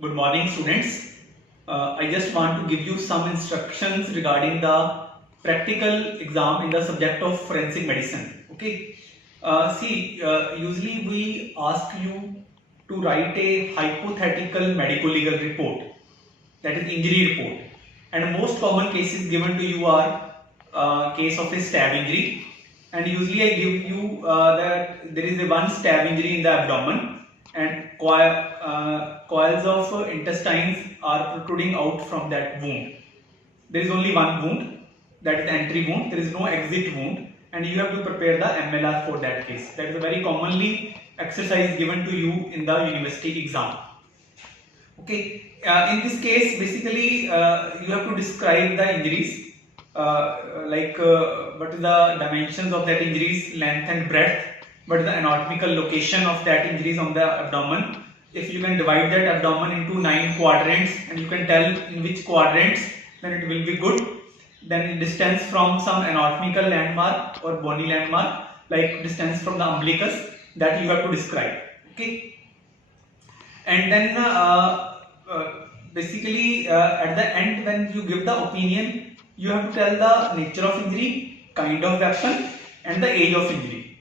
Good morning, students. I just want to give you some instructions regarding the practical exam in the subject of forensic medicine. Okay. Usually we ask you to write a hypothetical medical legal report, that is injury report, and most common cases given to you are case of a stab injury, and usually I give you that there is a one stab injury in the abdomen and coils of intestines are protruding out from that wound. There is only one wound, that is the entry wound. There is no exit wound, and you have to prepare the MLR for that case. That is a very commonly exercise given to you in the university exam. Okay, in this case, basically, you have to describe the injuries, what is the dimensions of that injuries, length and breadth, what is the anatomical location of that injuries on the abdomen. If you can divide that abdomen into 9 quadrants and you can tell in which quadrants, then it will be good. Then distance from some anatomical landmark or bony landmark, like distance from the umbilicus, that you have to describe. Okay. And then at the end, when you give the opinion, you have to tell the nature of injury, kind of weapon, and the age of injury.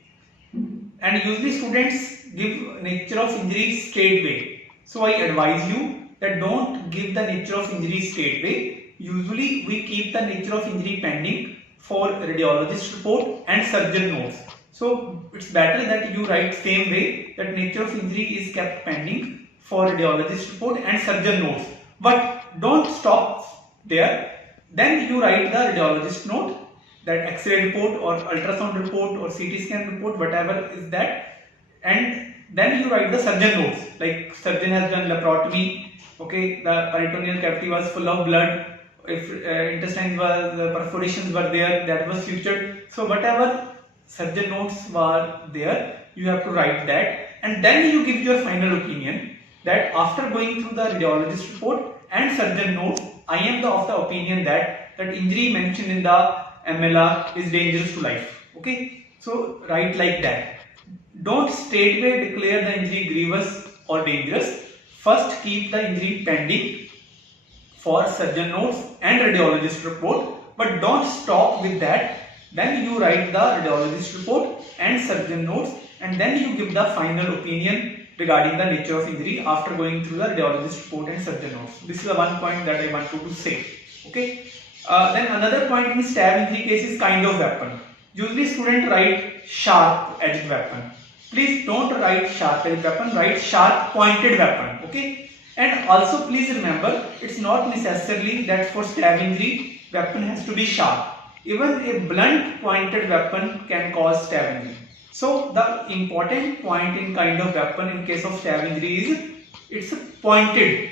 And usually students give nature of injury straight away. So I advise you that don't give the nature of injury straight away. Usually we keep the nature of injury pending for radiologist report and surgeon notes. So it's better that you write same way, that nature of injury is kept pending for radiologist report and surgeon notes. But don't stop there. Then you write the radiologist note, that X-ray report or ultrasound report or CT scan report, whatever is that. And then you write the surgeon notes, like surgeon has done laparotomy, okay, the peritoneal cavity was full of blood, if intestine was, perforations were there, that was sutured. So whatever surgeon notes were there, you have to write that, and then you give your final opinion, that after going through the radiologist report and surgeon notes, I am of the opinion that injury mentioned in the MLR is dangerous to life. Okay, so write like that. Don't straightway declare the injury grievous or dangerous. First keep the injury pending for surgeon notes and radiologist report, but don't stop with that. Then you write the radiologist report and surgeon notes, and then you give the final opinion regarding the nature of injury after going through the radiologist report and surgeon notes. This is the one point that I want to say. Okay. Then another point in stab injury case is kind of weapon. Usually students write sharp edged weapon. Please don't write sharp edged weapon, write sharp pointed weapon. Okay. And also please remember, it's not necessarily that for stab injury weapon has to be sharp. Even a blunt pointed weapon can cause stab injury. So the important point in kind of weapon in case of stab injury is it's pointed,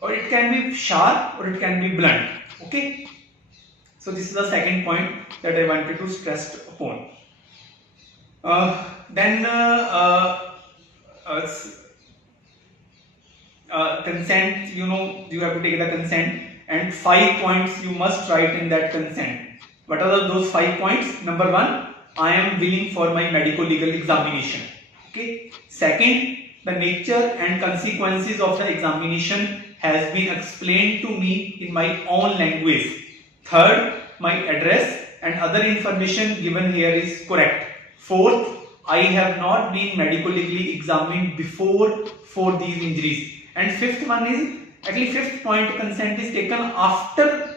or it can be sharp or it can be blunt. Okay. So this is the second point that I wanted to stress upon. Consent, you have to take the consent, and 5 points you must write in that consent. What are those 5 points? Number 1, I am willing for my medical legal examination. Okay. Second, the nature and consequences of the examination has been explained to me in my own language. Third, my address and other information given here is correct. Fourth, I have not been medical legally examined before for these injuries. And fifth one is, actually fifth point, consent is taken after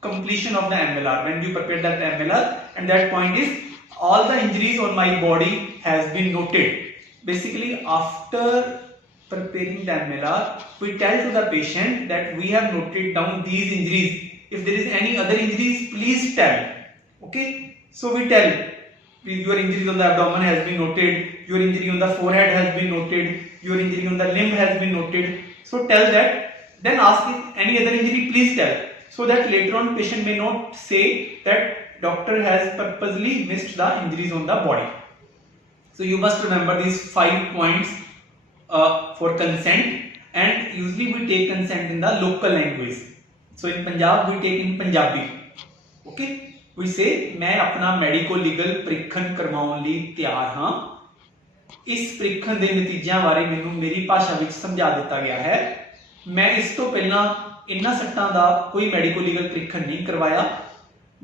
completion of the MLR, when you prepare that MLR, and that point is all the injuries on my body has been noted. Basically after preparing the MLR, we tell to the patient that we have noted down these injuries. If there is any other injuries, please tell. Okay, so we tell, your injuries on the abdomen has been noted, your injury on the forehead has been noted, your injury on the limb has been noted. So tell that, then ask if any other injury, please tell, so that later on patient may not say that doctor has purposely missed the injuries on the body. So you must remember these 5 points for consent, and usually we take consent in the local language. So in Punjab we take in Punjabi. Okay, we say मैं अपना medico legal परीक्षण करवाउण लई तैयार हां, इस ਪ੍ਰੀਖਣ ਦੇ ਨਤੀਜਿਆਂ ਬਾਰੇ ਮੈਨੂੰ ਮੇਰੀ ਭਾਸ਼ਾ ਵਿੱਚ ਸਮਝਾ ਦਿੱਤਾ ਗਿਆ ਹੈ। ਮੈਂ ਇਸ ਤੋਂ ਪਹਿਲਾਂ ਇਹਨਾਂ ਸੱਟਾਂ ਦਾ ਕੋਈ ਮੈਡੀਕੋ ਲੀਗਲ ਪ੍ਰੀਖਣ ਨਹੀਂ ਕਰਵਾਇਆ।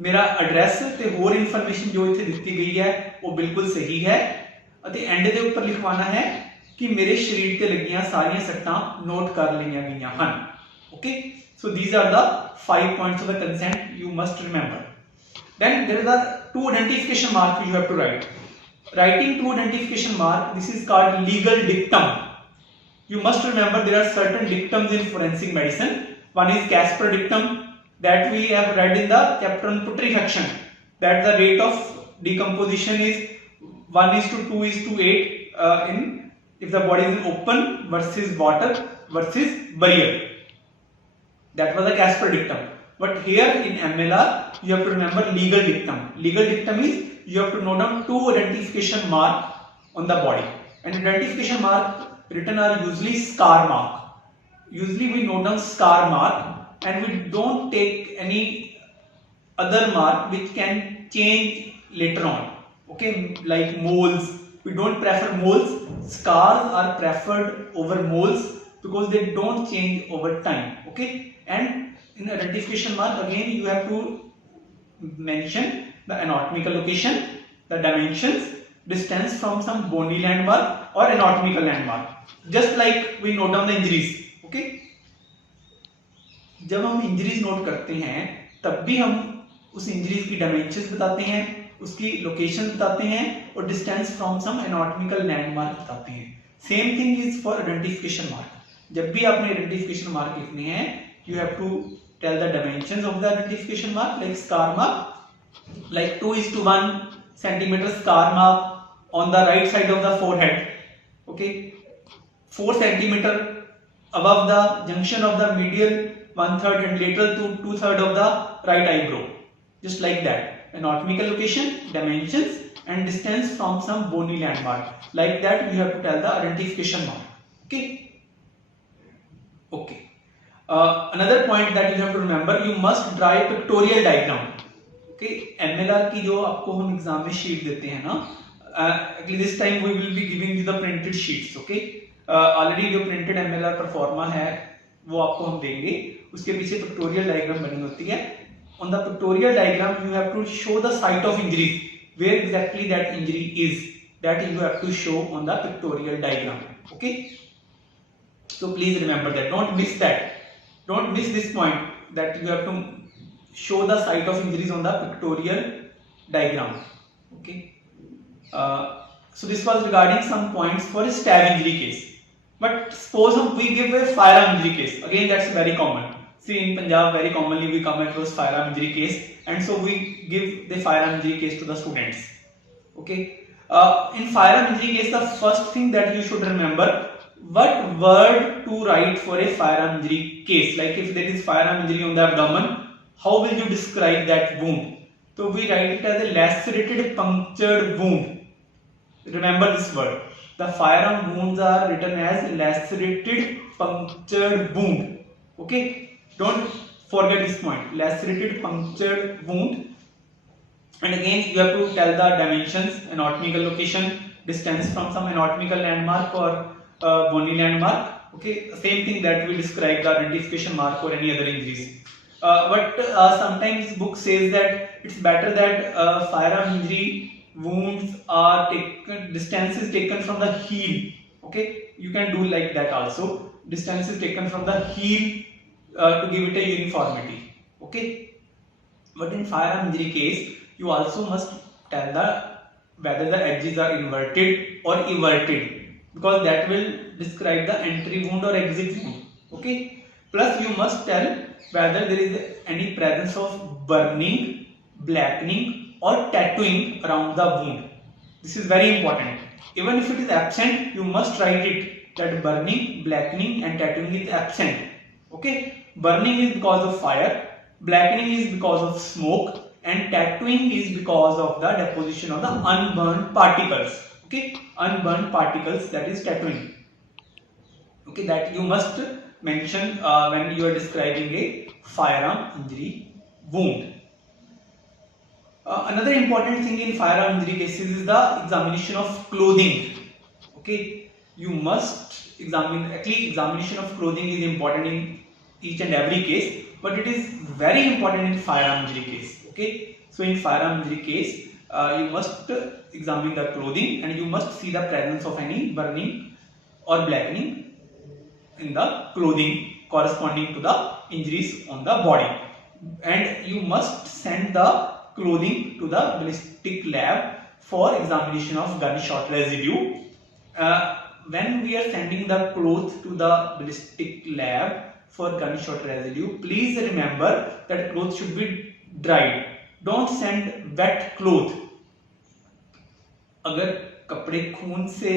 ਮੇਰਾ ਐਡਰੈਸ ਤੇ ਹੋਰ ਇਨਫੋਰਮੇਸ਼ਨ ਜੋ ਇੱਥੇ ਦਿੱਤੀ ਗਈ ਹੈ ਉਹ ਬਿਲਕੁਲ ਸਹੀ ਹੈ ਅਤੇ ਐਂਡ ਦੇ ਉੱਪਰ ਲਿਖਵਾਉਣਾ ਹੈ ਕਿ ਮੇਰੇ ਸਰੀਰ ਤੇ ਲੱਗੀਆਂ ਸਾਰੀਆਂ ਸੱਟਾਂ ਨੋਟ ਕਰ ਲਈਆਂ ਗਈਆਂ ਹਨ। Okay, so these are the 5 points of the consent you must remember. Then there is a two identification mark you have to write. Writing two identification mark, this is called legal dictum. You must remember there are certain dictums in forensic medicine. One is Casper dictum that we have read in the chapter on putrefaction, that the rate of decomposition is 1:2:8 in if the body is open versus water versus burial. That was the Casper dictum. But here in MLR you have to remember legal dictum. Legal dictum is you have to note down two identification mark on the body, and identification mark written are usually scar mark. Usually we note down scar mark and we don't take any other mark which can change later on. Okay, like moles, we don't prefer moles. Scars are preferred over moles because they don't change over time. Okay, and in identification mark again you have to mention the anatomical location, the dimensions, distance from some bony landmark or anatomical landmark, just like we note down the injuries. Okay, जब हम injuries note करते हैं तब भी हम उस injuries की dimensions बताते हैं, उसकी लोकेशन बताते हैं और distance from some anatomical landmark बताते हैं। Same thing is for identification mark. जब भी आपने आइडेंटिफिकेशन मार्क लिखने हैं you have to tell the dimensions of the identification mark, like scar mark, like 2:1 centimeter scar mark on the right side of the forehead. Okay, 4 centimeter above the junction of the medial 1/3 and lateral to 2/3 of the right eyebrow, just like that. Anatomical location, dimensions and distance from some bony landmark, like that you have to tell the identification mark. Okay, okay. Another point that you have to remember, you must draw a pictorial diagram. Okay, MLR की जो आपको हम exam में sheet देते हैं ना, actually this time we will be giving you the printed sheets. Okay, already जो printed MLR pro forma है वो आपको हम देंगे, उसके पीछे पिक्टोरियल डायग्राम बनी होती है। On the pictorial diagram you have to show the site of injury, where exactly that injury is, that you have to show on the pictorial diagram. Okay, so please remember that, don't miss that, don't miss this point, that you have to show the site of injuries on the pictorial diagram. Okay, so this was regarding some points for a stab injury case. But suppose we give a firearm injury case, again that's very common. See, in Punjab very commonly we come across firearm injury case, and so we give the firearm injury case to the students. Okay, in firearm injury case the first thing that you should remember, what word to write for a firearm injury case. Like if there is firearm injury on the abdomen, how will you describe that wound? So we write it as a lacerated punctured wound. Remember this word, the firearm wounds are written as lacerated punctured wound. Okay, don't forget this point, lacerated punctured wound. And again you have to tell the dimensions, anatomical location, distance from some anatomical landmark or bony landmark. Okay, same thing that we describe the identification mark or any other injuries. But sometimes book says that it's better that firearm injury wounds are taken, distance is taken from the heel. Okay, you can do like that also, distance is taken from the heel to give it a uniformity. Okay, but in firearm injury case you also must tell the whether the edges are inverted or everted, because that will describe the entry wound or exit wound. Okay, plus you must tell whether there is any presence of burning, blackening or tattooing around the wound. This is very important. Even if it is absent, you must write it that burning, blackening and tattooing is absent. Okay, burning is because of fire, blackening is because of smoke, and tattooing is because of the deposition of the unburned particles. Okay, unburned particles, that is tattooing. Okay, that you must mention when you are describing a firearm injury wound. Another important thing in firearm injury cases is the examination of clothing. Okay, you must examine. Actually, examination of clothing is important in each and every case, but it is very important in firearm injury case. Okay, so in firearm injury case, you must examine the clothing and you must see the presence of any burning or blackening in the clothing corresponding to the injuries on the body, and you must send the clothing to the ballistic lab for examination of gunshot residue. When we are sending the clothes to the ballistic lab for gunshot residue, please remember that clothes should be dried. Don't send wet cloth. अगर कपड़े खून से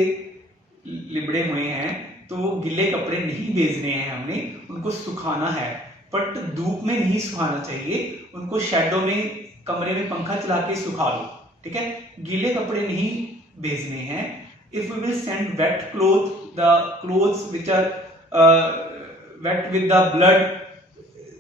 लिबड़े हुए हैं तो गिले कपड़े नहीं भेजने हैं, हमने उनको सुखाना है, बट धूप में नहीं सुखाना चाहिए, उनको शेडो में कमरे में पंखा चला के सुखा दो, ठीक है, गीले कपड़े नहीं भेजने हैं. If we will send wet clothes, the clothes which are wet with the blood,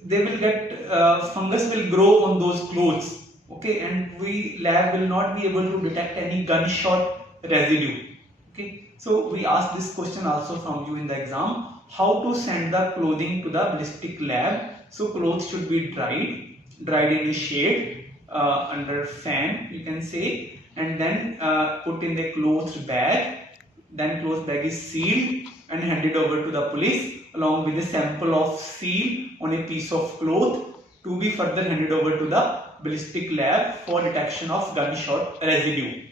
they will get fungus will grow on those clothes. Okay, and we lab will not be able to detect any gunshot residue. Okay, so we ask this question also from you in the exam: how to send the clothing to the ballistic lab? So clothes should be dried in a shade under fan, you can say, and then put in the clothes bag. Then clothes bag is sealed and handed over to the police along with a sample of seal on a piece of cloth to be further handed over to the ballistic lab for detection of gunshot residue.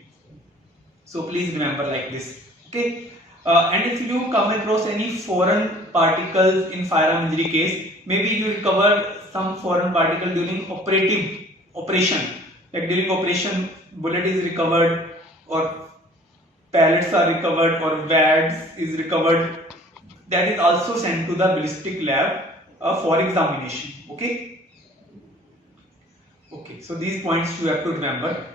So please remember like this. Okay. And if you come across any foreign particles in firearm injury case, maybe you recover some foreign particle during operation, like during operation bullet is recovered, or pellets are recovered, or wads is recovered, that is also sent to the ballistic lab for examination. Okay, so these points you have to remember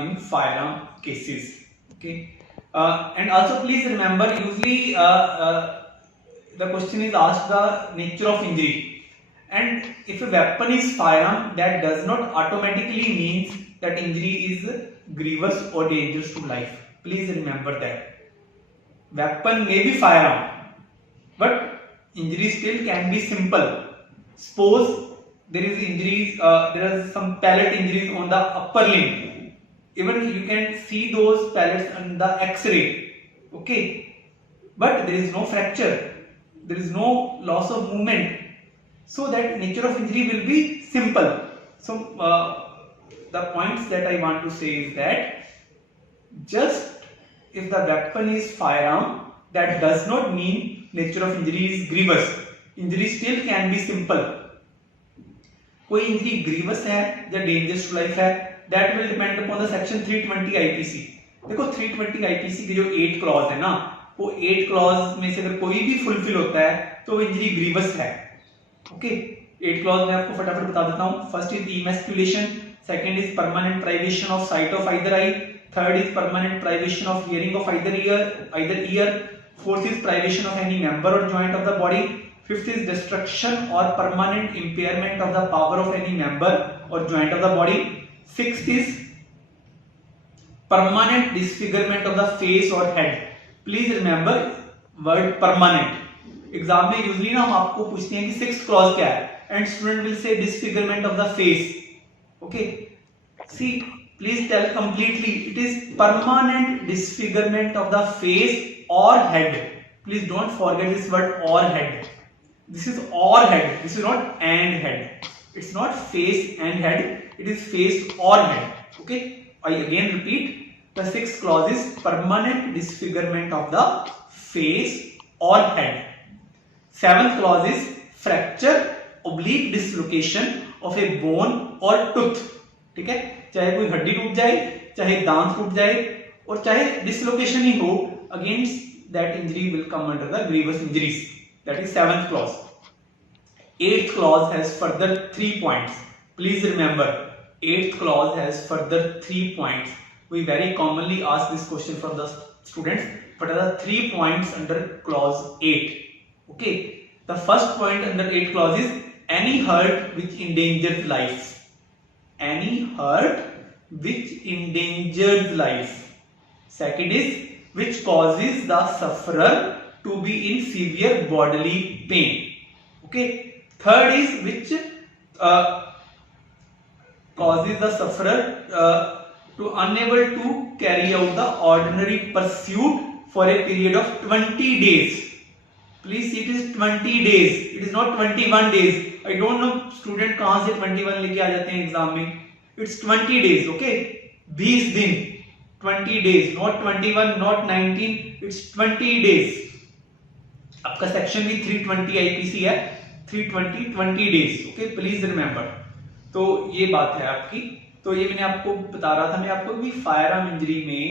in firearm cases. Okay, and also please remember, usually the question is asked the nature of injury, and if a weapon is firearm, that does not automatically means that injury is grievous or dangerous to life. Please remember that weapon may be firearm, but injury still can be simple. Suppose there is injuries, there are some pellet injuries on the upper limb. Even you can see those pellets on the X-ray. Okay, but there is no fracture, there is no loss of movement, so that nature of injury will be simple. So the points that I want to say is that just if the weapon is firearm, that does not mean nature of injury is grievous. Injury still can be simple. कोई injury grievous है या dangerous to life है, that will depend upon the section 320 IPC. देखो 320 IPC के जो 8 clause है ना, वो 8 क्लॉज में से अगर कोई भी फुलफिल होता है तो वो इंजरी ग्रीवस है. ओके, 8 क्लॉज मैं आपको फटाफट बता देता हूं. First is emasculation, second is permanent privation of sight of either eye, third is permanent privation of hearing of either ear, fourth is privation of any member or joint of the body, fifth is destruction or permanent impairment of the power of any member or joint of the body, sixth is permanent disfigurement of the face or head. Please remember word permanent. Exam में usually ना हम आपको पूछते हैं कि sixth clause क्या है, and student will say disfigurement of the face. Okay, see, please tell completely, it is permanent disfigurement of the face or head. Please don't forget this word or head. This is or head, this is not and head. It's not face and head, it is face or head. Okay, I again repeat, the sixth clause is permanent disfigurement of the face or head. Seventh clause is fracture oblique dislocation of a bone or tooth. ठीक है, चाहे कोई हड्डी टूट जाए, चाहे दांत टूट जाए, और चाहे डिसलोकेशन ही हो, against that injury will come under the grievous injuries. That is seventh clause. Eighth clause has further 3 points. Please remember, eighth clause has further 3 points. We very commonly ask this question from the students. What are the 3 points under clause 8? Okay, the first point under 8 clause is any hurt which endangers life. Any hurt which endangers life. Second is which causes the sufferer to be in severe bodily pain. Okay. Third is which causes the sufferer to unable to carry out the ordinary pursuit for a period of 20 days. Please see, it is 20 days, it is not 21 days. I don't know student कहां से 21 लेके आ जाते हैं exam में. It's 20 days. Okay, 20 दिन, 20 days, not 21, not 19, it's 20 days. आपका section भी 320 IPC है, 320 20 days. Okay, please remember. तो ये बात है आपकी. तो ये मैंने आपको बता रहा था मैं आपको भी फायर आर्म इंजरी में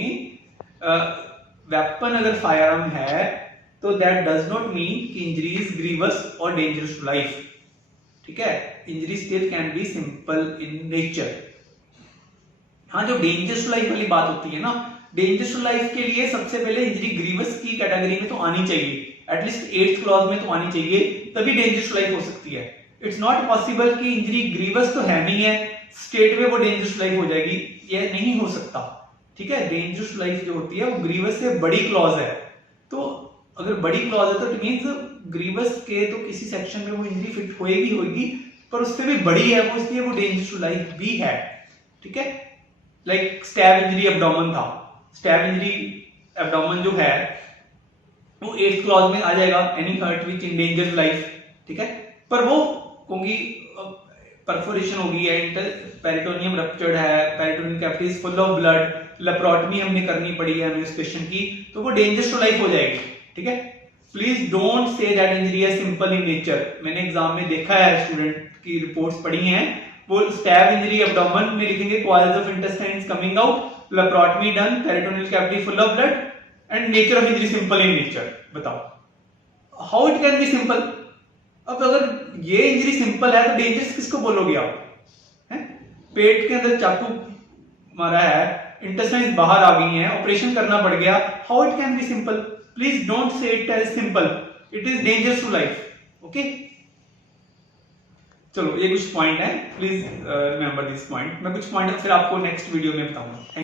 वेपन अगर फायर आर्म है तो दैट डज नॉट मीन कि इंजरी इज ग्रीवस और डेंजरस टू लाइफ. ठीक है, injury still can be simple in nature. हाँ, जो डेंजरस टू लाइफ वाली बात होती है ना, डेंजरस टू लाइफ के लिए सबसे पहले इंजरी ग्रीवस की कैटेगरी में तो आनी चाहिए, एटलीस्ट 8th क्लॉज में तो आनी चाहिए, तभी डेंजरस टू लाइफ हो सकती है. इट्स नॉट पॉसिबल कि इंजरी ग्रीवस तो है नहीं है, स्टेट में वो डेंजरस टू लाइफ हो जाएगी, ये नहीं हो सकता. ठीक है, डेंजरस लाइफ जो होती है वो ग्रीवस से बड़ी क्लॉज है. तो अगर बड़ी क्लॉज है तो इट मींस ग्रीवस के तो किसी सेक्शन में वो इंजरी फिट होएगी, पर उससे भी बड़ी है वो, इसलिए वो डेंजरस लाइफ भी है. ठीक है, लाइक स्टैब इंजरी एब्डोमेन था, स्टैब इंजरी एब्डोमेन जो है वो 8th क्लॉज में आ जाएगा, एनी हर्ट विच इंडेंजर्स लाइफ. ठीक है, पर वो क्योंकि परफोरेशन हो गई है, पेरिटोनियम रप्चर्ड है, peritoneal cavity is full of blood, laparotomy हमने करनी पड़ी है हमें उस पेशेंट की, तो वो डेंजरस टू लाइफ हो जाएगी. ठीक है, please don't say that injury is simple in nature. मैंने एग्जाम में देखा है, स्टूडेंट की रिपोर्ट्स पढ़ी हैं, वो स्टैब इंजरी एब्डोमेन में लिखेंगे coils of intestines coming out, laparotomy done, peritoneal cavity full of blood and nature of injury simple in nature. बताओ how it can be simple. अब अगर ये इंजरी सिंपल है तो डेंजरस किसको बोलोगे आप? पेट के अंदर चाकू मारा है, इंटेस्टाइन्स बाहर आ गई हैं, ऑपरेशन करना पड़ गया, how it can be simple. Please don't say it as simple, it is dangerous to life. Okay, चलो ये कुछ पॉइंट है, प्लीज रिमेंबर दिस पॉइंट. मैं कुछ पॉइंट फिर आपको नेक्स्ट वीडियो में बताऊंगा.